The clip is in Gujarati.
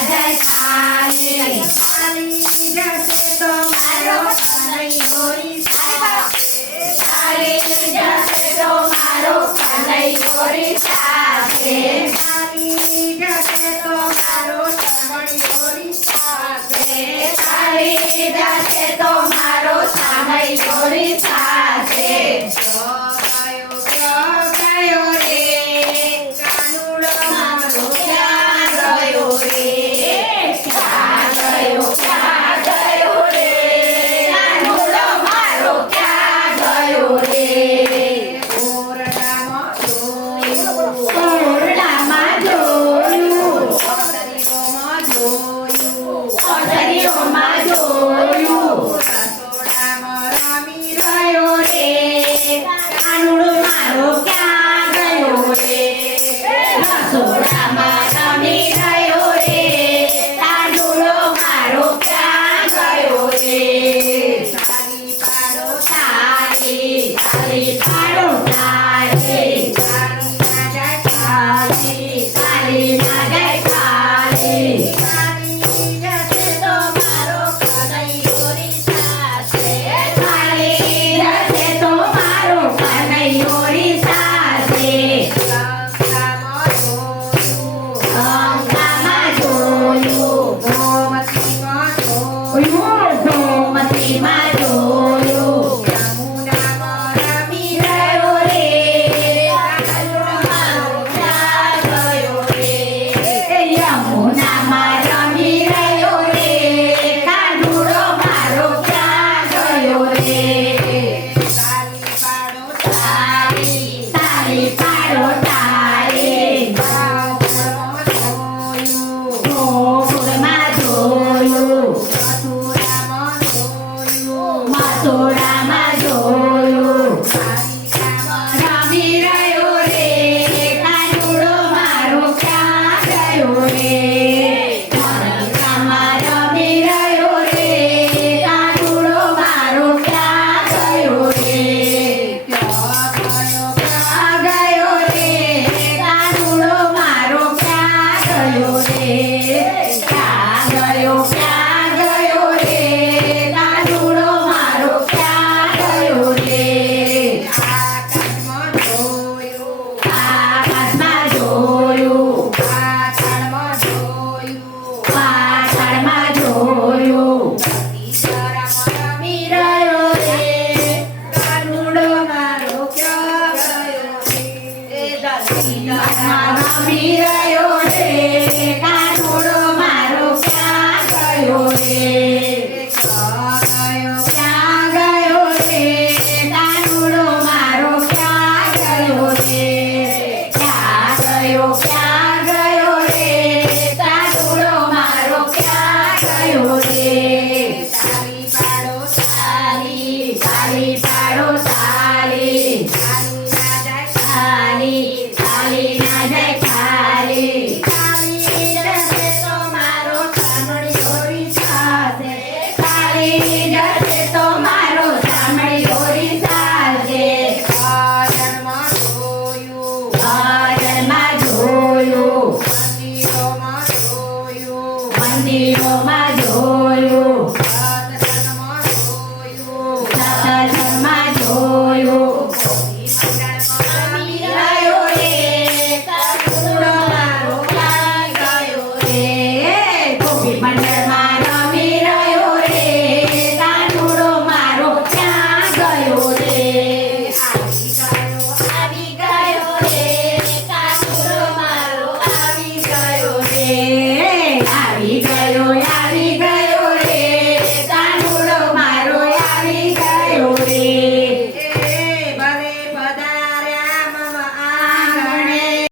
જાય ખાલી ચાલી જશે તો મારો કનૈયો રીસાશે ચાલી જશે તો મારો કનૈયો રીસાશે ચાલી જશે તો મારો કનૈયો રીસાશે ચાલી જશે તો મારો કનૈયો રીસાશે ગયો રે કાનુડો મારો ક્યાં ગયો રે ક્યાં ગયો રે કાનુડો મારો ક્યાં ગયો રે ઓરડામાં જોયું ઓરડામાં જોયું ઓરડીઓમાં જોયું ઓસરીઓમાં જોયું રસોડામાં રમી ગયો રે કાનુડો મારો ક્યાં ગયો રે રસોડામાં રમી ગયો રે કાનુડો મારો ક્યાં ગયો રે તારી પાડો તારી તારી પાડો તારી તારી માગે ખાલી ચાલી જશે તો મારો કનૈયો રીસાશે ચાલી જશે તો મારો કનૈયો રીસાશે ગંગામાં જોયું ગંગામાં જોયું ગોમતીમાં જોયું ગોમતીમાં જોયું યમુનામાં રમી ગયો રે કાનુડો મારો ક્યાં ગયો રે યમુનામાં રમી રહ્યો રે કાનુડો મારો ક્યાં ગયો રે તારી પાડો તારી તારી પાડો તારી ગામમાં જોયું ગોકુળમાં જોયું મથુરામાં જોયું મથુરામાં જોયું દ્વારિકામાં રમી રહ્યો રે કાનુડો મારો ક્યાં ગયો રે દ્વારકામાં રમી રહ્યો રે કાનુડો મારો ક્યાં ગયો રે ક્યાં ગયો રે કાનુડો મારો ક્યાં ગયો રે ક્યાં ગયો રે કાનુડો મારો ક્યાં ગયો રે આકાશમાં જોયું આકાશમાં જોયું પાતાળમાં જોયું પાતાળમાં જોયું ઈશ્વરમાં રમી રમી રહ્યો રે કાનુડો મારો ક્યાં ગયો આકાશમાં રમી રહ્યો રે કાનુડો મારો ક્યાં ગયો રે ક્યાં ગયો રે કાનુડો મારો ક્યાં ગયો રે ક્યાં ગયો